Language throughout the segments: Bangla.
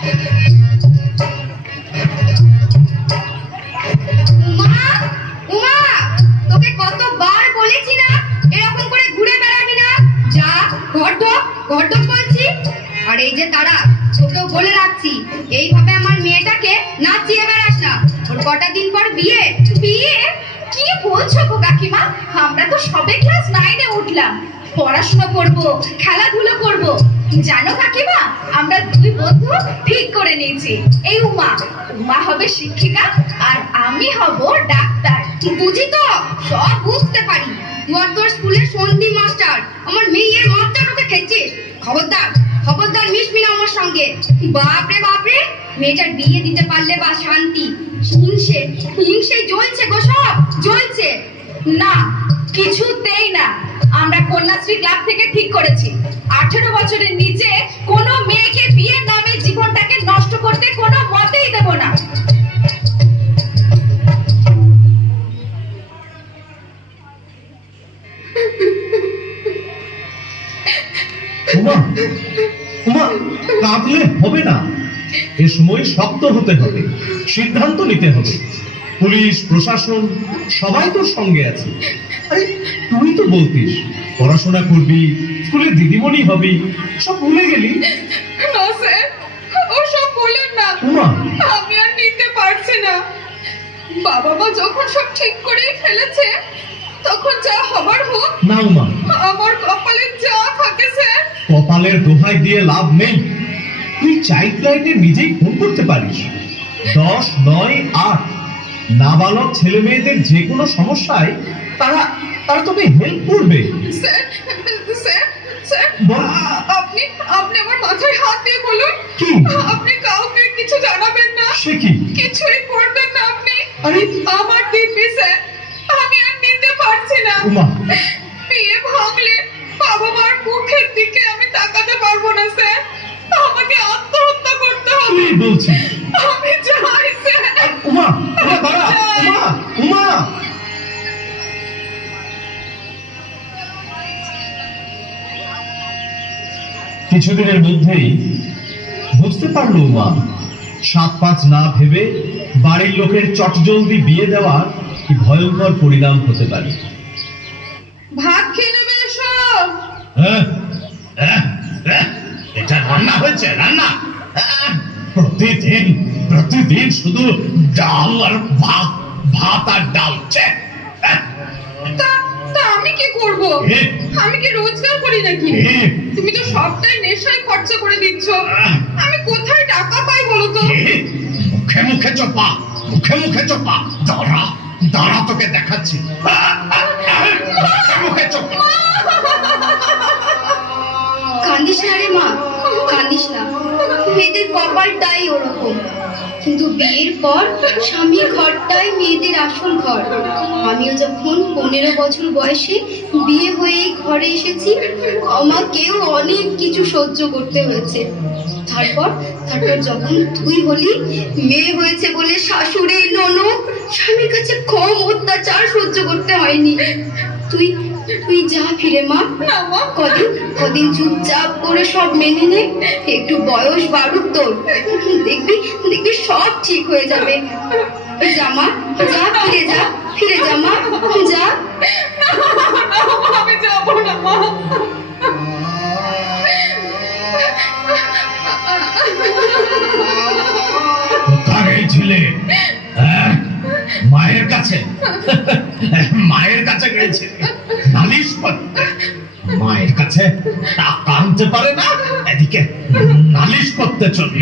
উমা, উমা, তোকে কতবার বলেছি না এরকম করে ঘুরে বেড়াবি না। যা, ঘর ঢোক বলছি। আর এই যে তারা, তোকেও বলে রাখছি, এইভাবে আমার মেয়েটাকে নাচিয়ে বেড়াস না। ওর কটা দিন পর বিয়ে। বিয়ে? কি বলছো গো কাকিমা? আমরা তো সবে ক্লাস 9-এ উঠলাম। পড়াশোনা করব, খেলাধুলো করব। জানো কাকিমা, আমরা দুই বন্ধু ঠিক করে নিয়েছি। এই উমা হবে শিক্ষিকা আর আমি হব ডাক্তার। বুঝি তো, সব বুঝতে পারি। তুই আর তোর স্কুলের সন্ধি মাস্টার আমার মেয়ের মাস্টারকে খেয়েছিস। খবরদার মিশবি না আমার সঙ্গে। বাপরে বাপরে, মেয়েটার বিয়ে দিতে পারলে বা শান্তি। হিংসে জ্বলছে গো, সব জ্বলছে। না, কিছুতেই না। আমরা কন্যাশ্রী ক্লাব থেকে ঠিক করেছি 18 বছরের নিচে কোনো মেয়েকে বিয়ের নামে জীবনটাকে নষ্ট করতে কোনো মতেই দেব না। উমা, উমা, কাঁদলে হবে না। এ সময় শক্ত হতে হবে, সিদ্ধান্ত নিতে হবে। পুলিশ প্রশাসন সবাই তোর সঙ্গে আছে। আরে তুই তো বলতিস পড়াশোনা করবি, স্কুলে দিদিমণি হবি, সব ভুলে গেলি। না স্যার, ওসব বলেন না। উমা, আমি আর নিতে পারছি না। বাবা মা যখন সব ঠিক করেই ফেলেছে, তখন যা হবার হোক। না উমা, আমার কপালে যা থাকে স্যার। কপালের দোহাই দিয়ে লাভ নেই। তুই চাইল্ড লাইনে নিজেই ফোন করতে পারিস। 10, 9, 8 নাবালক ছেলে মেয়েদের যে কোনো সমস্যায় তারা তোকে হেল্প করবে। স্যার, স্যার, স্যার, বল। আপনি আমার মাথায় হাত দিয়ে বলুন। কি? আপনি কাউকে কিছু জানাবেন না। সে কি? কিছুই করবেন না আপনি। আরে আমার দিদি স্যার, আমি আর নিতে পারছি না। উমা, বিয়ে ভাঙলে বাবা মার মুখের দিকে আমি তাকাতে পারবো না স্যার। আমাকে আত্মহত্যা করতে হবে। কি বলছিস? আমি চাই স্যার। উমা, উমা দাঁড়া। উমা, উমা। কিছুদিনের মধ্যেই বুঝতে পারলো উমা, 7-5 না ভেবে বাড়ির লোকের চটজলদি বিয়ে দেওয়া কি ভয়ঙ্কর পরিণাম হতে পারে। ভাত খেয়ে নেবে এসো। এটা রান্না হয়েছে, রান্না। প্রতিদিন শুধু ডাল আর ভাত আর ডাল। তা আমি কি করব? আমি কি রোজগার করি নাকি? তুমি তো সবটাই নেশায় খরচা করে দিচ্ছ। আমি কোথায় টাকা পাই বলো তো? মুখে মুখে চোপা। দাঁড়া তোকে দেখাচ্ছি। মুখে চোপা। কান্দিস না রে মা, কান্দিস না। মেয়েদের কপালটাই ওরকম। কিন্তু বিয়ের পর স্বামীর ঘরটাই মেয়েদের আসল ঘর। আমিও যখন 15 বছর বয়সে বিয়ে হয়ে ঘরে এসেছি, আমাকেও অনেক কিছু সহ্য করতে হয়েছে। তারপর যখন তুই হলি, মেয়ে হয়েছে বলে শাশুড়ি ননদ স্বামীর কাছে কম অত্যাচার সহ্য করতে হয়নি। তুই যা ফিরে মা। না মা, কদিন চুপচাপ করে সব মেনে নে। একটু বয়স বাড়ুক তোর, দেখবি সব ঠিক হয়ে যাবে। যা মা, যা, ফিরে যা মা, যা। আমি যাবো না মা। কোথায় গেছিলে? মায়ের কাছে গেছে নালিশ করতে। মায়ের কাছে টাকা আনতে পারে না, এদিকে নালিশ করতে চলে।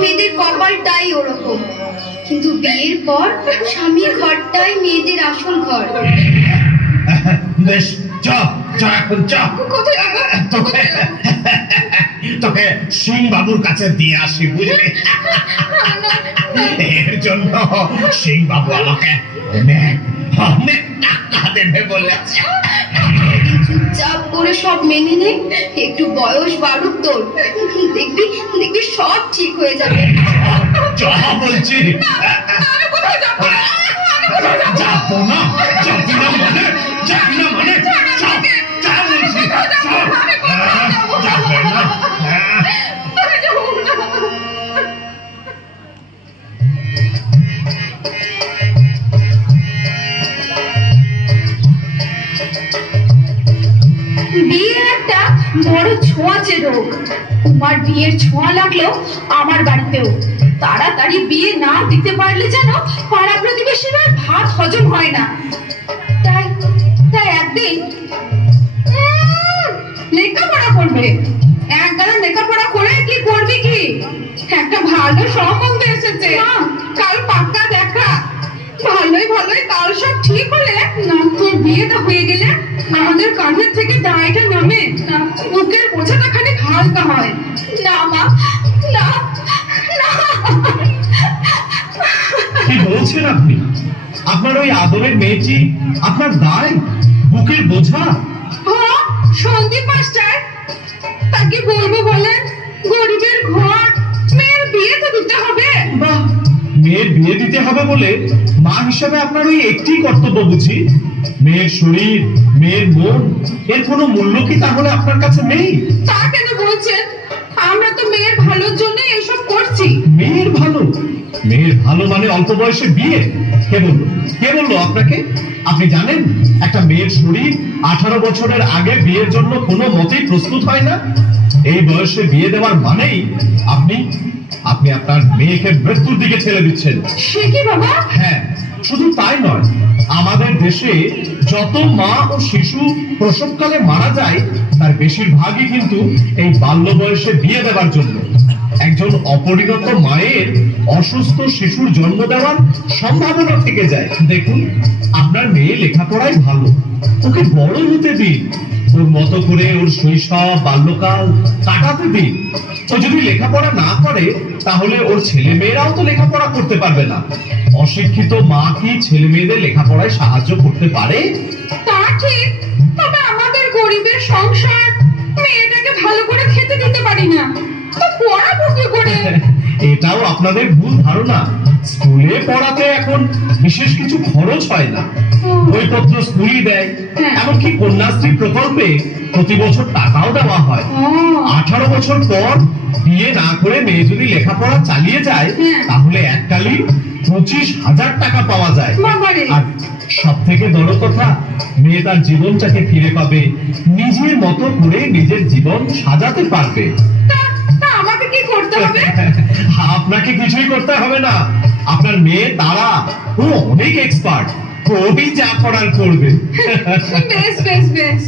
মেয়েদের কপালটাই ওরকম। কিন্তু বিয়ের পর স্বামীর ঘরটাই মেয়েদের আসল ঘর। বেশ, এখন তোকে সিং বাবুর কাছে দিয়ে আসি, বুঝলি? এর জন্য সিং বাবু আমাকে অনেক টাকা দেবে বলেছে। চুপচাপ করে সব মেনে নে। একটু বয়স বাড়ুক তোর, দেখবি সব ঠিক হয়ে যাবে। বলছি যাবো না মানে বিয়ে একটা বড় ছোঁয়াচে রোগ। তোমার বিয়ের ছোঁয়া লাগলো আমার বাড়িতেও। তাড়াতাড়ি বিয়ে না দিতে পারলে যেন পাড়া প্রতিবেশীর আর ভাত হজম হয় না। তাই তাই একদিন লেখাপড়া করবে। একগালা লেখাপড়া করে কি করবি কি? একটা ভালো সম্বন্ধ এসেছে, কাল পাক্কা দেখা। ভালোই ভালোই কাল সব ঠিক হলে না তোর বিয়েটা হয়ে গেলে আমাদের কাঁধের থেকে দায়টা নামে, বুকের বোঝাটা খানিক হালকা হয়। না মা, না না। কি বলছেন আপনি? আপনার ওই আদরের মেয়েটি আপনার দায়, বুকের বোঝা? হ্যাঁ, সন্দীপ মাস্টার, তাকে বলবো বলেন? গরিবের ঘর, মেয়ের বিয়ে তো দিতে হবে। বাহ, মেয়ের বিয়ে দিতে হবে বলে মা হিসেবে আপনার ওই একটি কর্তব্য বুঝি? মেয়ের শরীর, মেয়ের মন, এর কোনো মূল্য কি তাহলে আপনার কাছে নেই? তা কেন বলছেন? আমরা তো মেয়ের ভালোর জন্য এসব করছি। মেয়ের ভালো? মেয়ের ভালো মানে অল্প বয়সে বিয়ে? কে বললো? কে বললো আপনাকে? আপনি জানেন একটা মেয়ের শরীর 18 বছরের আগে বিয়ের জন্য কোনো মতেই প্রস্তুত হয় না। এই বয়সে বিয়ে দেওয়ার মানেই আপনি আপনি আপনার মেয়েকে মৃত্যুর দিকে ঠেলে দিচ্ছেন। সে কি বাবা? হ্যাঁ, শুধু তাই নয়, আমাদের দেশে যত মা ও শিশু প্রসবকালে মারা যায় তার বেশিরভাগই কিন্তু এই বাল্য বয়সে বিয়ে দেওয়ার জন্য। একজন অপরিণত মায়ের অসুস্থ শিশুর জন্ম দেওয়ার সম্ভাবনা থেকে যায়। দেখুন, আপনার মেয়ে লেখাপড়ায় ভালো, ওকে বড় হতে দিন, ওর মতো করে ওর শৈশব বাল্যকাল কাটাতে দিন। ও যদি লেখাপড়া না করে তাহলে ওর ছেলে মেয়েরাও তো লেখাপড়া করতে পারবে না। অশিক্ষিত মা কি ছেলে মেয়েদের লেখাপড়ায় সাহায্য করতে পারে? তা ঠিক, তবে আমাদের গরিবের সংসার, মেয়েটাকে ভালো করে খেতে দিতে পারি না, তো পড়াবো কি করে? এটাও আপনাদের ভুল ধারণা। স্কুলে পড়াতে এখন বিশেষ কিছু খরচ হয় না, বইপত্র স্কুলই দেয়। হ্যাঁ। এমনকি কন্যাশ্রী প্রকল্পে প্রতি বছর টাকাও দেওয়া হয়। 18 বছর পর বিয়ে না করে মেয়ে যদি লেখাপড়া চালিয়ে যায় হ্যাঁ। তাহলে এককালীন 25,000 টাকা পাওয়া যায়। বাবারে। আর সব থেকে বড় কথা, মেয়ে তার জীবনটাকে ফিরে পাবে, নিজের মতো করে নিজের জীবন সাজাতে পারবে। তা আমাকে কি করতে হবে? আপনাকে কিছুই করতে হবে না। আপনার মেয়ে তারা, ও অনেক এক্সপার্ট, ওই যা করার করবে। বেশ বেশ বেশ।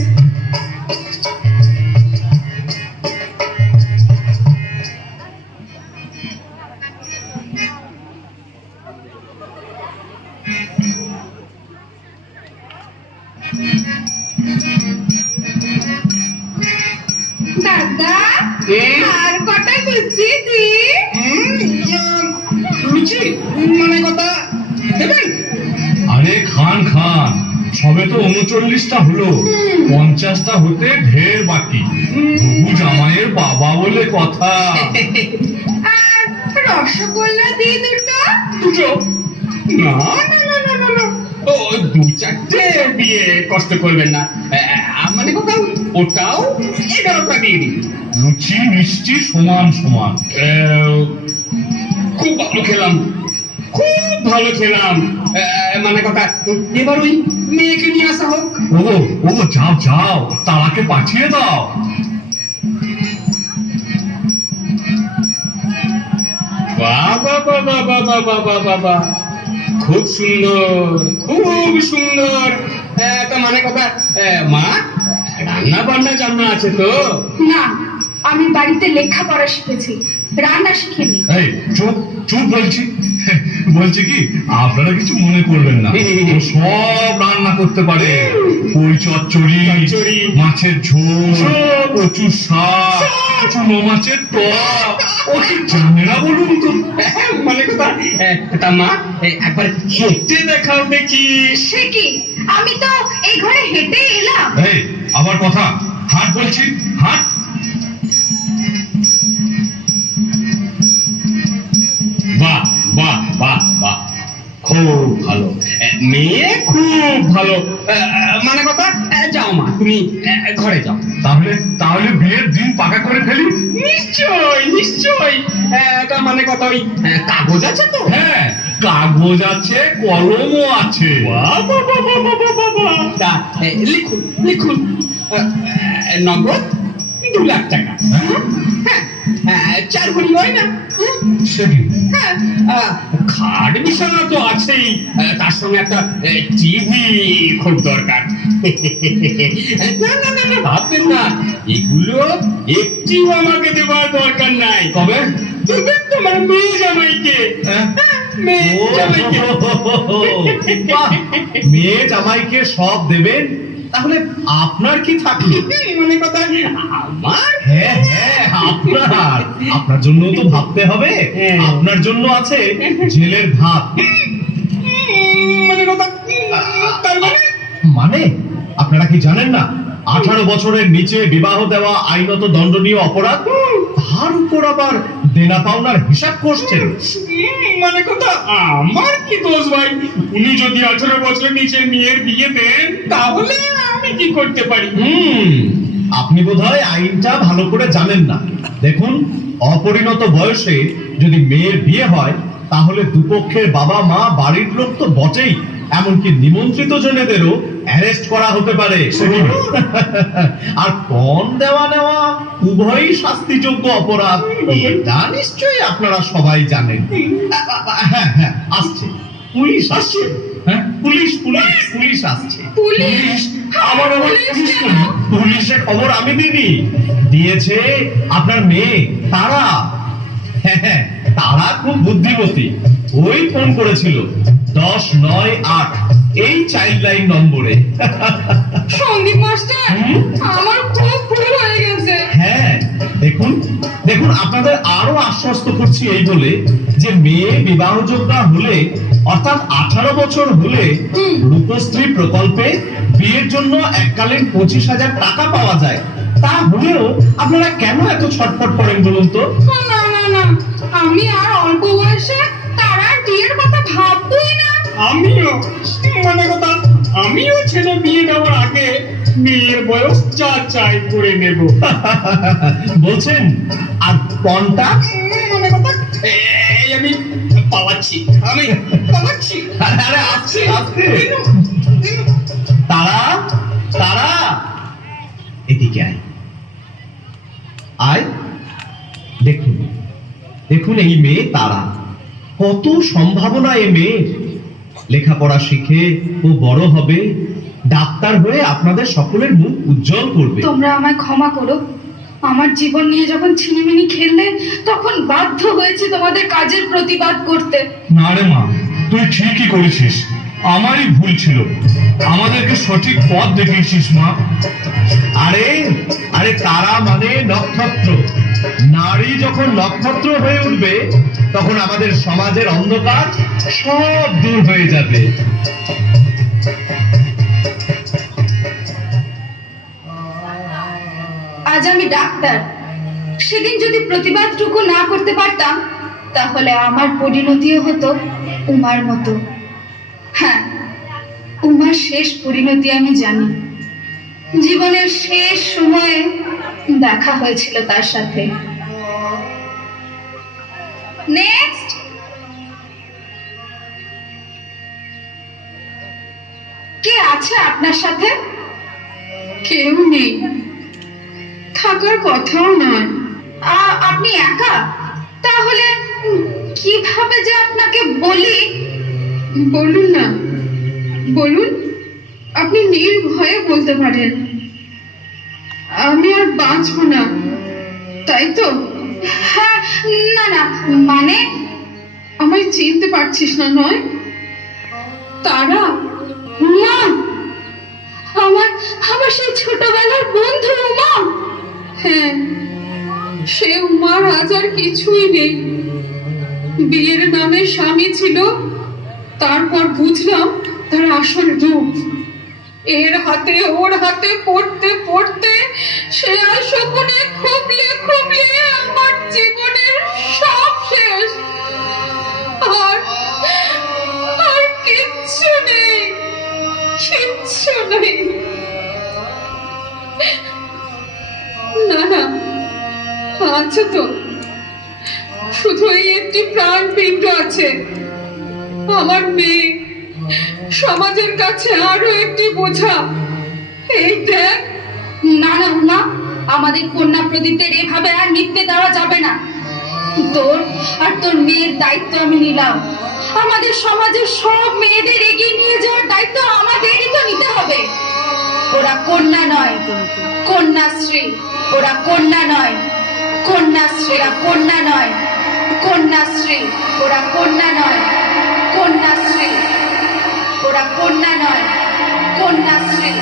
দাদা, আর কটা লুচি দি? লুচি মানে কথা দেবেন? আরে খান খান, সবে তো 39টা হলো, 50টা হতে ঢের বাকি। বহু জামাইয়ের বাবা বলে কথা। আর রসগোল্লা দি দুটো? দুটো? না না না না না না, ও 2-4টে দিয়ে কষ্ট করবেন না। মানে কোথাও ওটাও 11টা দিয়ে দিন। লুচি মিষ্টি সমান সমান। খুব ভালো খেলাম, খুব ভালো খেলাম। মানে কথা, এবার ওই মেয়েকে নিয়ে আসা হোক। ও যাও যাও, তারাকে পাঠিয়ে দাও। বাবা বাবা বাবা বাবা বাবা, খুব সুন্দর, খুব সুন্দর। তা মানে কথা, মা রান্না বান্না জানা আছে তো? না, আমি বাড়িতে লেখাপড়া শিখেছি, রান্না শিখিনি। এই চুপ চুপ বলছি। বলছি কি, আপনারা কিছু মনে করবেন না, ও সব রান্না করতে পারে। ওই চচ্চড়ি, চচ্চড়ি, মাছের ঝোল, কচু শাক, চুনো মাছের টক, ও কি জানে না বলুন তো? মানে কথা, তা মা একবার হেঁটে দেখাও দেখি। সে কি, আমি তো এই ঘরে হেঁটে এলাম। এই আবার কথা, হাট বলছি, হাট। বাহ বাহ বাহ বাহ, খুব ভালো, মেয়ে খুব ভালো। মানে কথা, যাও মা, তুমি ঘরে যাও। তাহলে তাহলে বিয়ের দিন পাকা করে ফেলি। নিশ্চয় নিশ্চয়। তার মানে কথা, ওই কাগজ আছে তো? হ্যাঁ, কাগজ আছে, কলমও আছে। বাবা বাবা বাবা বাবা। তা লিখুন লিখুন, নগদ 2 লাখ টাকা। হ্যাঁ, 4 ভরি হয় না? সেটি হ্যাঁ, খাট বিছানা তো আছেই, তার সঙ্গে একটা টিভি খুব দরকার। না না না না, ভাববেন না, এগুলো একটিও আমাকে দেওয়ার দরকার নাই। তবে দেবেন তোমার মেয়ে জামাইকে। হ্যাঁ? মেয়ে জামাইকে। বাহ, মেয়ে জামাইকে সব দেবেন, তাহলে আপনার কি থাকলো? মানে কথা, আমার হ্যাঁ হ্যাঁ, আপনার জন্য তো ভাবতে হবে। হ্যাঁ। আপনার জন্য আছে জেলের ভাত। মানে কথা, তার মানে মানে আপনারা কি জানেন না, 18 বছরের নিচে বিবাহ দেওয়া আইনত দণ্ডনীয় অপরাধ, তার উপর আবার দেনা পাওনার হিসাব করছেন। মানে কথা, আমার কি দোষ ভাই? উনি যদি 18 বছরের নিচে মেয়ের বিয়ে দেন, তাহলে আমি কি করতে পারি? আপনি বোধহয় আইনটা ভালো করে জানেন না। দেখুন, অপরিণত বয়সে যদি মেয়ের বিয়ে হয়, তাহলে দুপক্ষের বাবা মা, বাড়ির লোক তো বটেই, এমনকি নিমন্ত্রিত জনেদেরও অ্যারেস্ট করা হতে পারে। আর পণ দেওয়া নেওয়া উভয়ই শাস্তিযোগ্য অপরাধ, এটা নিশ্চয়ই আপনারা সবাই জানেন। হ্যাঁ হ্যাঁ, আসছে পুলিশ, আসছে। হ্যাঁ, পুলিশ পুলিশ পুলিশ আসছে। পুলিশ? আমার পুলিশ কেন? পুলিশে খবর আমি দিইনি, দিয়েছে আপনার মেয়ে তারা। হ্যাঁ হ্যাঁ, তারা খুব বুদ্ধিমতী, ওই ফোন করেছিল 1098 এই চাইল্ড লাইন নম্বরে। সন্দীপ মাস্টার, আমার খুব ভুল হয়ে গেছে। হ্যাঁ, দেখুন দেখুন, আপনাদের আরো আশ্বস্ত করছি এই বলে যে মেয়ে বিবাহযোগ্যা হলে, অর্থাৎ 18 বছর হলে, রূপশ্রী প্রকল্পে বিয়ের জন্য এককালীন 25,000 টাকা পাওয়া যায়। তা হলেও আপনারা কেন এত ছটফট করেন বলুন তো? না না না, আমি আর অল্প বয়সে তারার বিয়ের কথা ভাববই না। আমিও, মানে কথা, আমিও ছেলে বিয়ে দেওয়ার আগে মেয়ের বয়স যাচাই করে নেব। বলছেন, আর পণটা? মানে কথা, এই আমি পালাচ্ছি, আমি পালাচ্ছি। আরে আসছে আসছে। তারা তারা, এদিকে আয় আয়। দেখুন দেখুন, এই মেয়ে তারা, কত সম্ভাবনা এই মেয়ের। লেখাপড়া শিখে ও বড় হবে, ডাক্তার হয়ে আপনাদের সকলের মুখ উজ্জ্বল করবে। তোমরা আমায় ক্ষমা করো, আমার জীবন নিয়ে যখন ছিনিমিনি খেললে, তখন বাধ্য হয়েছি তোমাদের কাজের প্রতিবাদ করতে। না রে মা, তুই ঠিকই করেছিস, আমারই ভুল ছিল, আমাদেরকে সঠিক পথ দেখিয়েছিস মা। আরে আরে, তারা মানে নক্ষত্র। নারী যখন নক্ষত্র হয়ে উঠবে, তখন আমাদের সমাজের অন্ধকার সব দূর হয়ে যাবে। আজ আমি ডাক্তার, সেদিন যদি প্রতিবাদটুকু না করতে পারতাম, তাহলে আমার পরিণতিও হতো উমার মতো। হ্যাঁ, উমার শেষ পরিণতি আমি জানি। জীবনের শেষ সময়ে দেখা হয়েছিল তার সাথে। নেক্সট। কে আছে আপনার সাথে? কেউ নেই, থাকার কথাও নয়। আপনি একা? তাহলে কিভাবে যে আপনাকে বলি? বলুন না, বলুন, আপনি নির্ভয়ে বলতে পারেন। আমি আর বাঁচবো না, তাই তো? হ্যাঁ, না না, মানে আমায় চিনতে পারছিস না নয়? তারা, উমা, আমার আমার সেই ছোটবেলার বন্ধু উমা। হ্যাঁ, সে উমার আজ আর কিছুই নেই। বিয়ের নামে স্বামী ছিল, তারপর বুঝলাম তার আসল রূপ। এর হাতে ওর হাতে পড়তে পড়তে সে আর শকুনে খুবলে খুবলে আমার জীবনের সব শেষ। আর আর আছে তো, শুধু এই একটি প্রাণ পিণ্ড আছে, আমার মেয়ে। সমাজের কাছে আরো একটি বোঝা। এই দেখ। না না উমা, আমাদের কন্যা প্রদীপের এভাবে আর মিথ্যে দেওয়া যাবে না। তোর আর তোর মেয়ের দায়িত্ব আমি নিলাম। আমাদের সমাজের সব মেয়েদের এগিয়ে নিয়ে যাওয়ার দায়িত্ব আমাদেরই তো নিতে হবে। ওরা কন্যা নয়, কন্যাশ্রী। ওরা কন্যা নয়, কন্যাশ্রী। ওরা কন্যা নয়, কন্যাশ্রী। ওরা কন্যা নয়, কন্যাশ্রী। ওরা কন্যা নয়, কন্যাশ্রী।